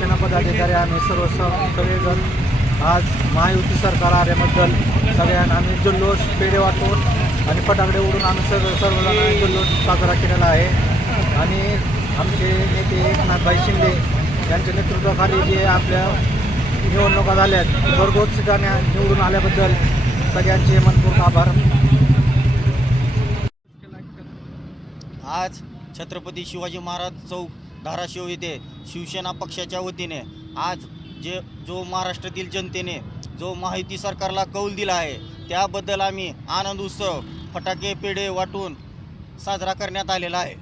शिवसेना पदाधिकारी आम्ही सगळेजण आज महायुती सरकार आल्याबद्दल सगळ्यांना आम्ही जल्लोष पेढे वाटून आणि फटाकडे उडून आम्ही सर्वजण जल्लोष साजरा केलेला आहे। आणि आमचे नेते एकनाथभाई शिंदे यांच्या नेतृत्वाखाली जे आपल्या निवडणुका झाल्यात भरघोस ठिकाणी निवडून आल्याबद्दल सगळ्यांचे मनपूर्वक आभार। आज छत्रपती शिवाजी महाराज चौक धाराशिव येथे शिवसेना पक्षाच्या वतीने आज जो महाराष्ट्रातील जनतेने जो महायुती सरकारला कौल दिला आहे त्याबद्दल आम्ही आनंद उत्सव फटाके पेढे वाटून साजरा करण्यात आलेला आहे।